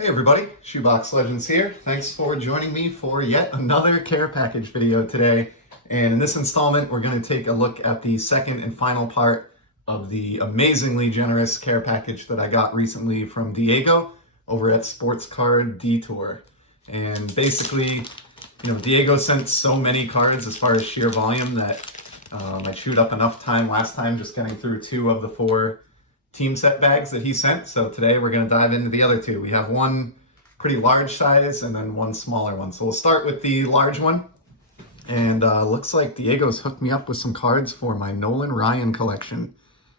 Hey everybody, Shoebox Legends here. Thanks for joining me for yet another care package video today. And in this installment, we're going to take a look at the second and final part of the amazingly generous care package that I got recently from Diego over at Sports Card Detour. And basically, Diego sent so many cards as far as sheer volume that I chewed up enough time last time just getting through 2 of the 4 team set bags that he sent. So today we're going to dive into the other 2. We have one pretty large size and then one smaller one. So we'll start with the large one. And looks like Diego's hooked me up with some cards for my Nolan Ryan collection.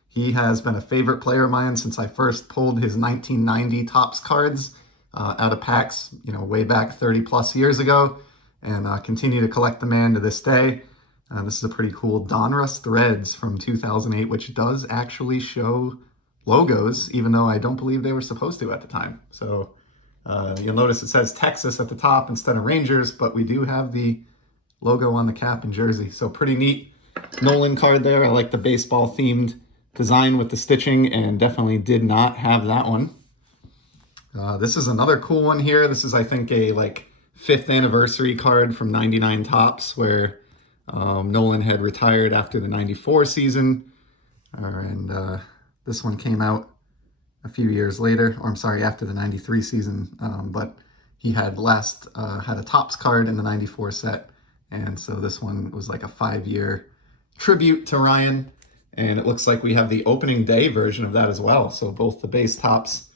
He has been a favorite player of mine since I first pulled his 1990 Topps cards out of packs, way back 30 plus years ago, and continue to collect the man to this day. This is a pretty cool Donruss Threads from 2008, which does actually show logos, even though I don't believe they were supposed to at the time. So you'll notice it says Texas at the top instead of Rangers, but we do have the logo on the cap and jersey. So pretty neat Nolan card there. I like the baseball themed design with the stitching and definitely did not have that one. This is another cool one here. This is, I think, a 5th anniversary card from 99 Topps where Nolan had retired after the 94 season. And this one came out a few years later, or I'm sorry, after the 93 season, but he had had a Topps card in the 94 set, and so this one was like a 5-year tribute to Ryan, and it looks like we have the opening day version of that as well. So both the base Topps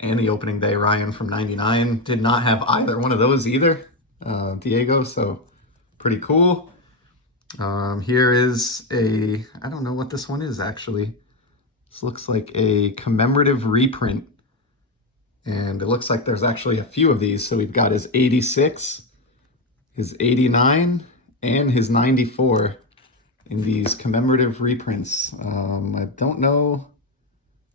and the opening day Ryan from 99 did not have either one of those either, Diego, so pretty cool. Here is I don't know what this one is actually. This looks like a commemorative reprint, and it looks like there's actually a few of these. So we've got his 86, his 89, and his 94 in these commemorative reprints. I don't know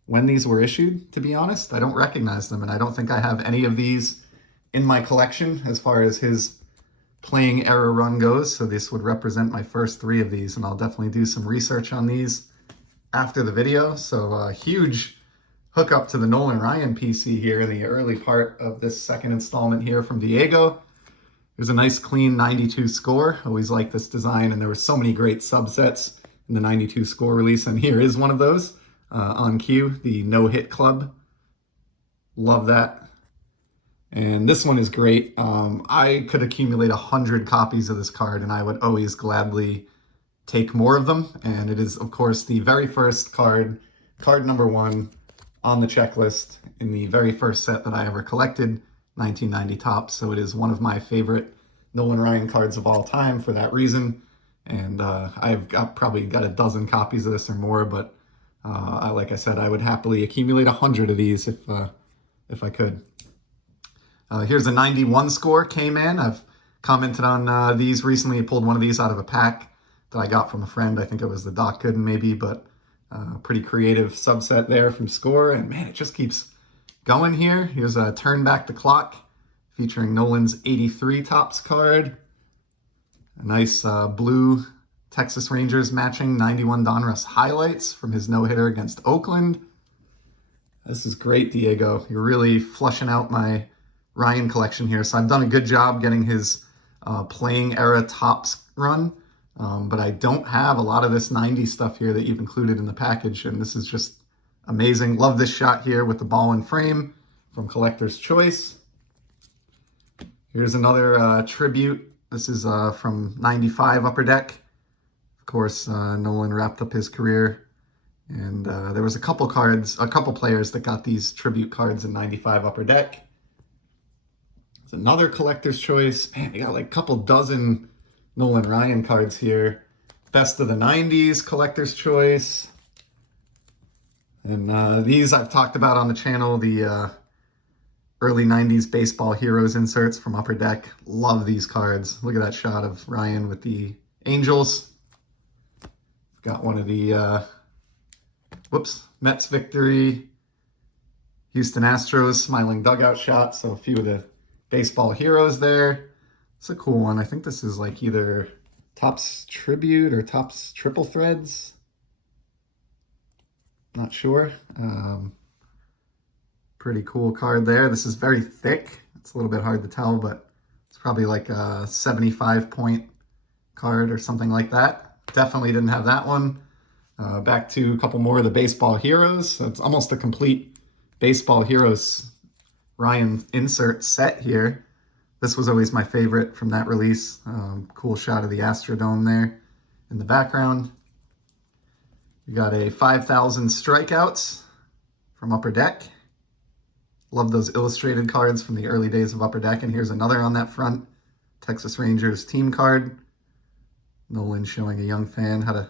when these were issued, to be honest. I don't recognize them, and I don't think I have any of these in my collection as far as his playing era run goes. So this would represent my first 3 of these, and I'll definitely do some research on these after the video. So huge hookup to the Nolan Ryan PC here in the early part of this second installment here from Diego. There's a nice clean 92 score. Always like this design, and there were so many great subsets in the 92 score release, and here is one of those on cue, the No Hit Club. Love that. And this one is great. I could accumulate 100 copies of this card, and I would always gladly take more of them. And it is, of course, the very first card number 1 on the checklist in the very first set that I ever collected, 1990 Topps. So it is one of my favorite Nolan Ryan cards of all time for that reason. And I've probably got a dozen copies of this or more, but like I said, I would happily accumulate 100 of these if I could. Here's a 91 score K-Man. I've commented on these recently. I pulled one of these out of a pack that I got from a friend. I think it was the Doc Gooden maybe, but pretty creative subset there from Score. And man, it just keeps going here. Here's a Turn Back the Clock featuring Nolan's 83 Topps card. A nice blue Texas Rangers matching 91 Donruss highlights from his no-hitter against Oakland. This is great, Diego. You're really flushing out my Ryan collection here. So I've done a good job getting his playing era Topps run. But I don't have a lot of this 90s stuff here that you've included in the package, and this is just amazing. Love this shot here with the ball and frame from Collector's Choice. Here's another tribute. This is from 95 Upper Deck. Of course, Nolan wrapped up his career, and there was a couple players that got these tribute cards in 95 Upper Deck. It's another Collector's Choice. Man, they got like a couple dozen Nolan Ryan cards here. Best of the 90s, Collector's Choice. And these I've talked about on the channel, the early 90s baseball heroes inserts from Upper Deck. Love these cards. Look at that shot of Ryan with the Angels. Got one of the, Mets victory, Houston Astros smiling dugout shot. So a few of the baseball heroes there. It's a cool one. I think this is like either Topps Tribute or Topps Triple Threads. Not sure. Pretty cool card there. This is very thick. It's a little bit hard to tell, but it's probably like a 75-point card or something like that. Definitely didn't have that one. Back to a couple more of the Baseball Heroes. So it's almost a complete Baseball Heroes Ryan insert set here. This was always my favorite from that release. Cool shot of the Astrodome there in the background. You got a 5,000 strikeouts from Upper Deck. Love those illustrated cards from the early days of Upper Deck. And here's another on that front. Texas Rangers team card. Nolan showing a young fan how to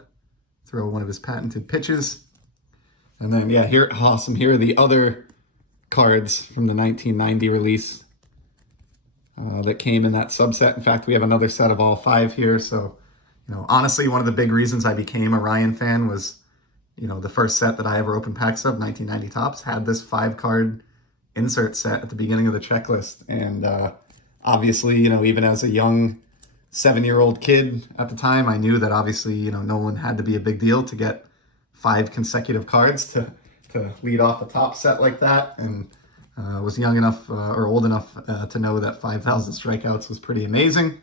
throw one of his patented pitches. And then, yeah, here, awesome. Here are the other cards from the 1990 release that came in that subset. In fact, we have another set of all 5 here. So, you know, honestly, one of the big reasons I became a Ryan fan was, you know, the first set that I ever opened packs of, 1990 Topps, had this 5-card insert set at the beginning of the checklist. And obviously, you know, even as a young 7-year-old kid at the time, I knew that obviously, you know, Nolan had to be a big deal to get 5 consecutive cards to lead off a top set like that. And was young enough or old enough to know that 5,000 strikeouts was pretty amazing.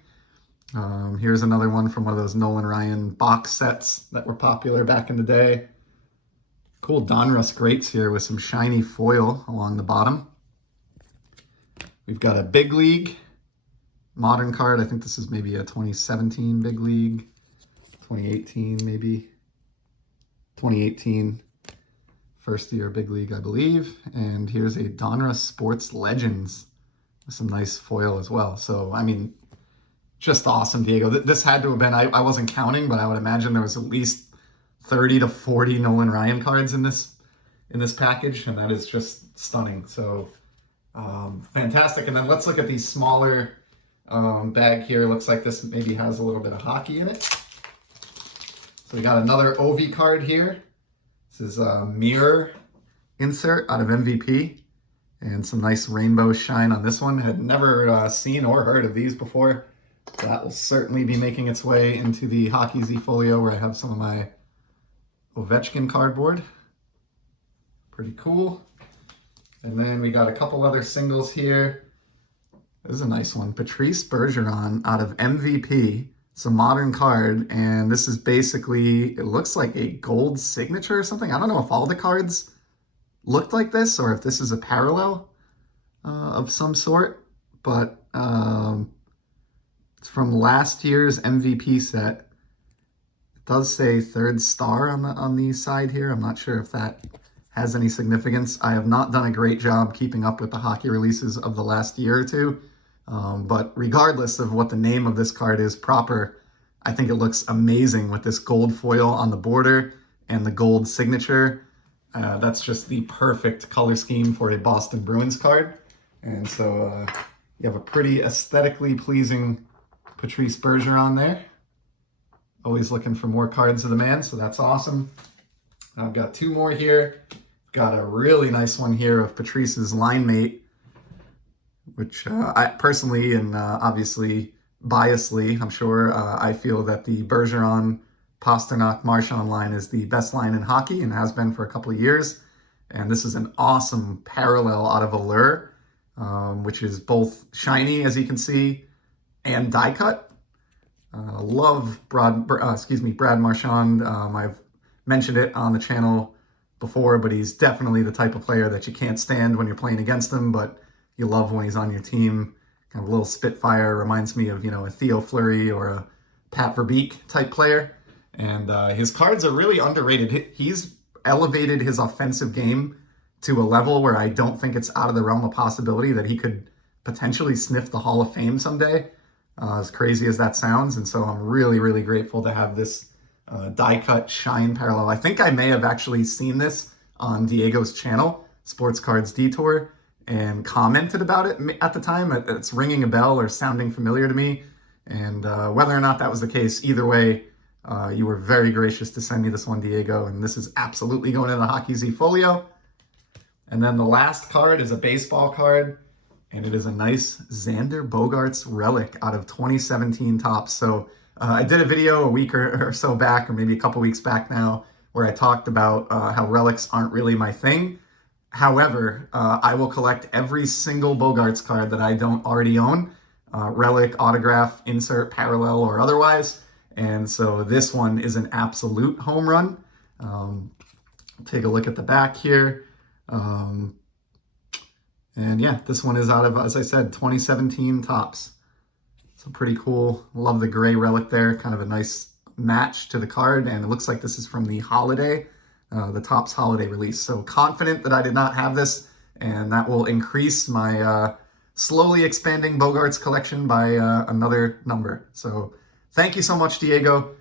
Here's another one from one of those Nolan Ryan box sets that were popular back in the day. Cool Donruss Greats here with some shiny foil along the bottom. We've got a Big League modern card. I think this is maybe a 2017 Big League, 2018 maybe, 2018 first year Big League, I believe. And here's a Donruss Sports Legends with some nice foil as well. So, I mean, just awesome, Diego. This had to have been, I wasn't counting, but I would imagine there was at least 30 to 40 Nolan Ryan cards in this package, and that is just stunning. So fantastic. And then let's look at the smaller bag here. Looks like this maybe has a little bit of hockey in it. So we got another OV card here. This is a mirror insert out of MVP, and some nice rainbow shine on this one. Had never seen or heard of these before. That will certainly be making its way into the Hockey Z folio, where I have some of my Ovechkin cardboard. Pretty cool. And then we got a couple other singles here. This is a nice one. Patrice Bergeron out of MVP. It's a modern card, and this is basically, it looks like a gold signature or something. I don't know if all the cards looked like this or if this is a parallel of some sort, but it's from last year's MVP set. Does say 3rd star on the side here. I'm not sure if that has any significance. I have not done a great job keeping up with the hockey releases of the last year or two. But regardless of what the name of this card is proper, I think it looks amazing with this gold foil on the border and the gold signature. That's just the perfect color scheme for a Boston Bruins card. And so you have a pretty aesthetically pleasing Patrice Bergeron there. Always looking for more cards of the man, so that's awesome. I've got 2 more here. Got a really nice one here of Patrice's line mate, which I personally and obviously biasly, I'm sure, I feel that the Bergeron, Pasternak, Marchand line is the best line in hockey and has been for a couple of years. And this is an awesome parallel out of Allure, which is both shiny, as you can see, and die cut. Love Brad Marchand. I've mentioned it on the channel before, but he's definitely the type of player that you can't stand when you're playing against him, but you love when he's on your team. Kind of a little spitfire, reminds me of, you know, a Theo Fleury or a Pat Verbeek type player. And his cards are really underrated. He's elevated his offensive game to a level where I don't think it's out of the realm of possibility that he could potentially sniff the Hall of Fame someday. As crazy as that sounds. And so I'm really, really grateful to have this die cut shine parallel. I think I may have actually seen this on Diego's channel, Sports Cards Detour, and commented about it at the time. It's ringing a bell or sounding familiar to me. And whether or not that was the case, either way, you were very gracious to send me this one, Diego. And this is absolutely going in the Hockey Z folio. And then the last card is a baseball card. And it is a nice Xander Bogarts Relic out of 2017 Topps. So I did a video a week or so back, or maybe a couple weeks back now, where I talked about how relics aren't really my thing. However, I will collect every single Bogarts card that I don't already own, relic, autograph, insert, parallel, or otherwise. And so this one is an absolute home run. Take a look at the back here. And yeah, this one is out of, as I said, 2017 Topps. So pretty cool. Love the gray relic there. Kind of a nice match to the card. And it looks like this is from the holiday, the Topps holiday release. So confident that I did not have this, and that will increase my slowly expanding Bogarts collection by another number. So thank you so much, Diego.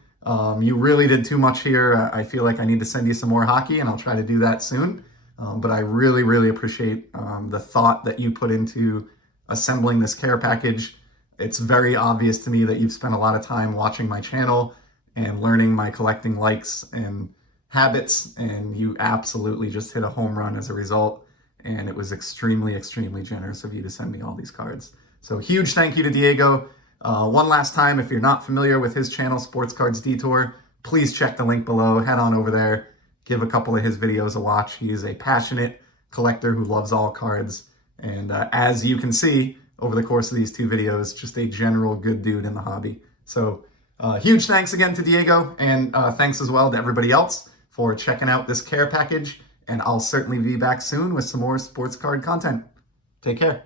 You really did too much here. I feel like I need to send you some more hockey, and I'll try to do that soon. But I really, really appreciate the thought that you put into assembling this care package. It's very obvious to me that you've spent a lot of time watching my channel and learning my collecting likes and habits, and you absolutely just hit a home run as a result. And it was extremely, extremely generous of you to send me all these cards. So huge thank you to Diego. One last time, if you're not familiar with his channel, Sports Cards Detour, please check the link below. Head on over there. Give a couple of his videos a watch. He is a passionate collector who loves all cards. And as you can see over the course of these two videos, just a general good dude in the hobby. So huge thanks again to Diego, and thanks as well to everybody else for checking out this care package. And I'll certainly be back soon with some more sports card content. Take care.